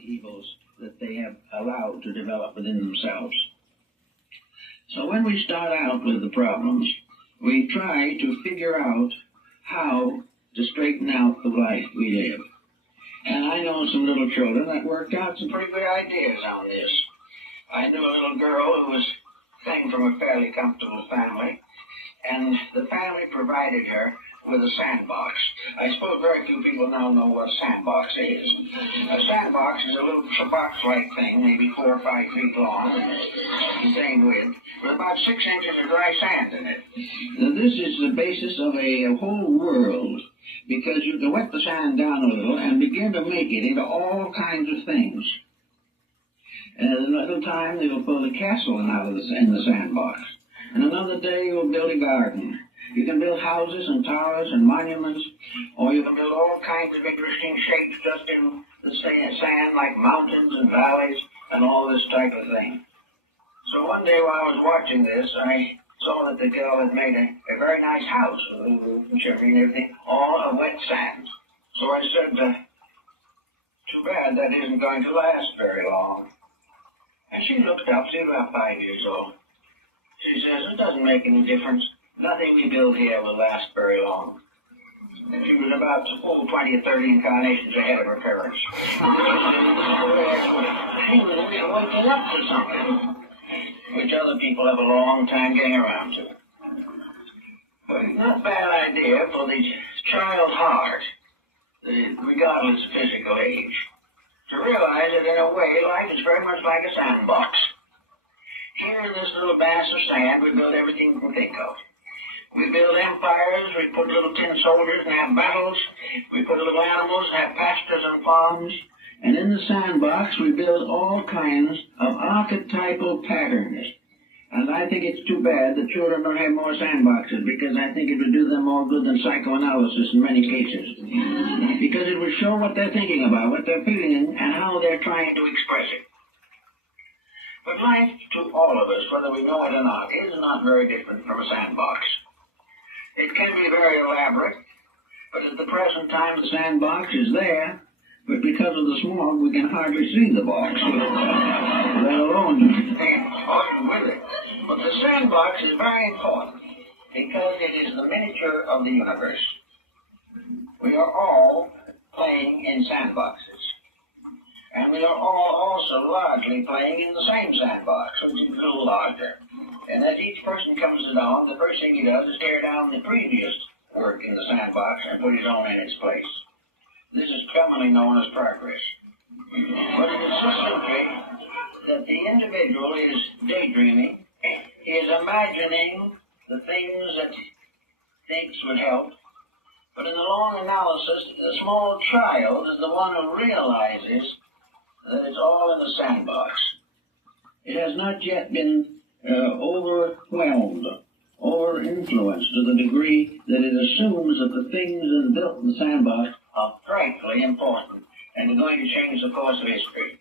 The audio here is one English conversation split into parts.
evils that they have allowed to develop within themselves. So when we start out with the problems, we try to figure out how to straighten out the life we live. And I know some little children that worked out some pretty good ideas on this. I knew a little girl who came from a fairly comfortable family, and the family provided her with a sandbox. I suppose very few people now know what a sandbox is. A sandbox is a little box-like thing, maybe 4 or 5 feet long, the same width, with about 6 inches of dry sand in it. Now, this is the basis of a whole world, because you can wet the sand down a little and begin to make it into all kinds of things. And in a little time, they'll build a castle in the sandbox. And another day, you'll build a garden. You can build houses and towers and monuments, or you can build all kinds of interesting shapes just in the sand, like mountains and valleys and all this type of thing. So one day while I was watching this, I saw that the girl had made a very nice house with a roof and chimney and everything, all of wet sand. So I said, too bad that isn't going to last very long. And she looked up, she was about 5 years old. She says, it doesn't make any difference. Nothing we build here will last very long. And she was about 20 or 30 incarnations ahead of her parents. She was waking up to something, which other people have a long time getting around to. But it's not a bad idea for the child heart, regardless of physical age, to realize that in a way life is very much like a sandbox. Here in this little mass of sand, we build everything we can think of. We build empires, we put little tin soldiers and have battles, we put little animals and have pastures and farms, and in the sandbox we build all kinds of archetypal patterns. And I think it's too bad that children don't have more sandboxes, because I think it would do them more good than psychoanalysis in many cases. Because it would show what they're thinking about, what they're feeling, and how they're trying to express it. But life, to all of us, whether we know it or not, is not very different from a sandbox. It can be very elaborate, but at the present time the sandbox is there, but because of the smog we can hardly see the box, let alone with it. But the sandbox is very important because it is the miniature of the universe. We are all playing in sandboxes. And we are all also largely playing in the same sandbox, which is a little larger. And as each person comes along, the first thing he does is tear down the previous work in the sandbox and put his own in its place. This is commonly known as progress. But it is just simply that the individual is daydreaming, is imagining the things that he thinks would help. But in the long analysis, the small child is the one who realizes that it's all in the sandbox. It has not yet been overwhelmed or influenced to the degree that it assumes that the things that are built in the sandbox are frightfully important and are going to change the course of history.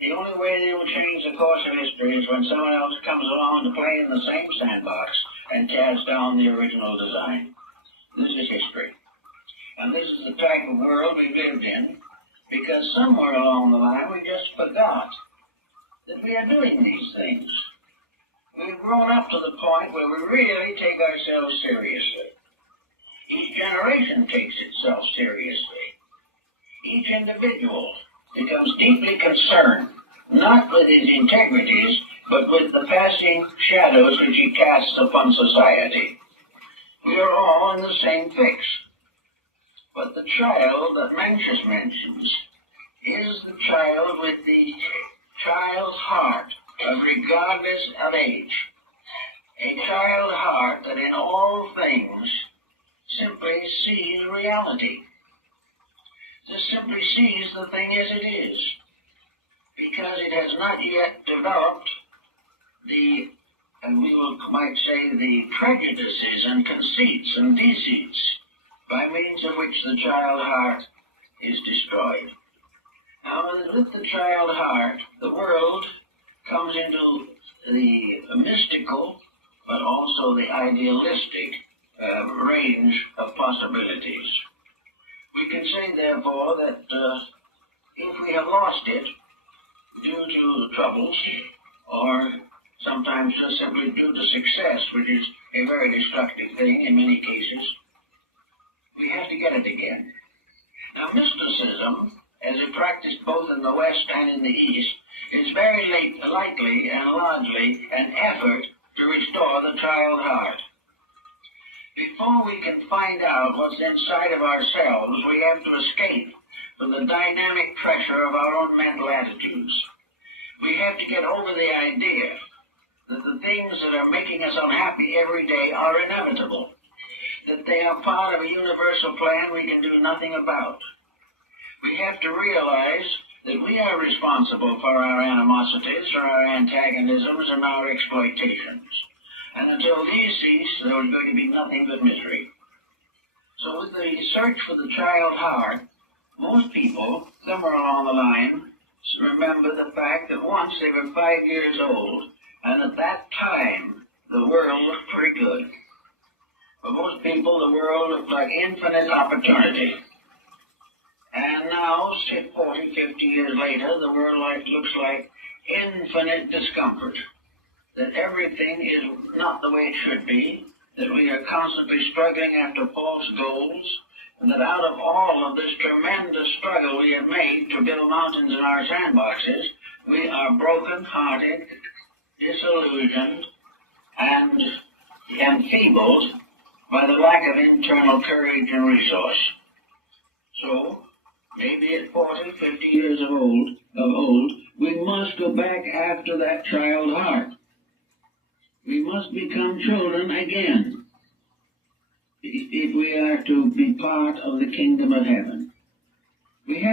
The only way they will change the course of history is when someone else comes along to play in the same sandbox and tears down the original design. This is history. And this is the type of world we've lived in, because somewhere along the line we just forgot that we are doing these things. We've grown up to the point where we really take ourselves seriously. Each generation takes itself seriously. Each individual becomes deeply concerned, not with his integrities, but with the passing shadows which he casts upon society. We are all in the same fix. But the child that Mencius mentions is the child with the child's heart, regardless of age. A child heart that in all things simply sees reality. Just simply sees the thing as it is. Because it has not yet developed the, and we might say, the prejudices and conceits and deceits by means of which the child heart is destroyed. Now, with the child heart, the world comes into the mystical, but also the idealistic range of possibilities. We can say, therefore, that if we have lost it due to troubles, or sometimes just simply due to success, which is a very destructive thing in many cases, we have to get it again. Now, mysticism, as it practiced both in the West and in the East, is very likely and largely an effort to restore the child heart. Before we can find out what's inside of ourselves, we have to escape from the dynamic pressure of our own mental attitudes. We have to get over the idea that the things that are making us unhappy every day are inevitable, that they are part of a universal plan we can do nothing about. We have to realize that we are responsible for our animosities, for our antagonisms, and our exploitations. And until these cease, there is going to be nothing but misery. So with the search for the child heart, most people, somewhere along the line, remember the fact that once they were 5 years old, and at that time, the world looked pretty good. For most people, the world looked like infinite opportunity. And now, say 40, 50 years later, the world looks like infinite discomfort. That everything is not the way it should be, that we are constantly struggling after false goals, and that out of all of this tremendous struggle we have made to build mountains in our sandboxes, we are broken-hearted, disillusioned, and enfeebled by the lack of internal courage and resource. So, maybe at 40, 50 years of old, we must go back after that child heart. We must become children again if we are to be part of the kingdom of heaven. We have